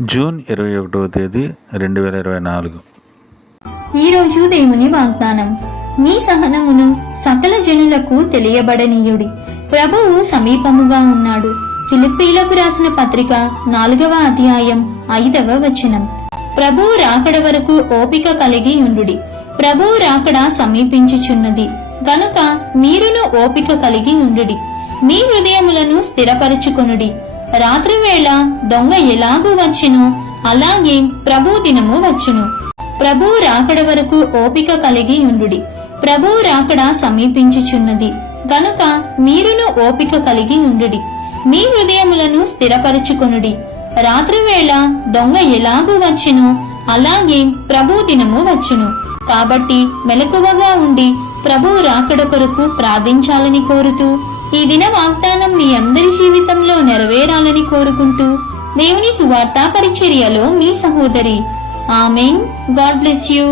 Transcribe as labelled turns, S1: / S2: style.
S1: June ఇరవై ఒకటవ తేదీ రెండు వేల ఇరవై నాలుగు.
S2: ఈరోజు దేవుని వాగ్దానం. మీ సహనమును సకల జనులకు తెలియబడనీయుడి. ప్రభువు సమీపముగా ఉన్నాడు. ఫిలిప్పీలకు రాసిన పత్రిక నాలుగవ అధ్యాయం ఐదవ వచనం. ప్రభువు రాకడ వరకు ఓపిక కలిగి ఉండుడి. ప్రభువు రాకడ సమీపించుచున్నది. కనుక మీరును ఓపిక కలిగి ఉండుడి. మీ హృదయములను స్థిరపరచుకొనుడి. రాత్రివేళ దొంగ ఎలాగూ వచ్చును? అలాగే ప్రభు దినము వచ్చును. ప్రభువు రాకడ వరకు ఓపిక కలిగి ఉండుడి. ప్రభువు రాకడ సమీపించుచున్నది. కనుక మీరును ఓపిక కలిగి ఉండుడి. మీ హృదయములను స్థిరపరచుకొనుడి. రాత్రివేళ దొంగ ఎలాగూ వచ్చును? అలాగే ప్రభు దినము వచ్చును. కాబట్టి మెలకువగా ఉండి ప్రభువు రాకడ కొరకు ప్రార్థించాలని కోరుతూ ఈ దిన వాగ్దానం మీ అందరి జీవితంలో నెరవేరాలని కోరుకుంటూ దేవుని సువార్త పరిచర్యలో మీ సహోదరి. ఆమెన్. God bless you.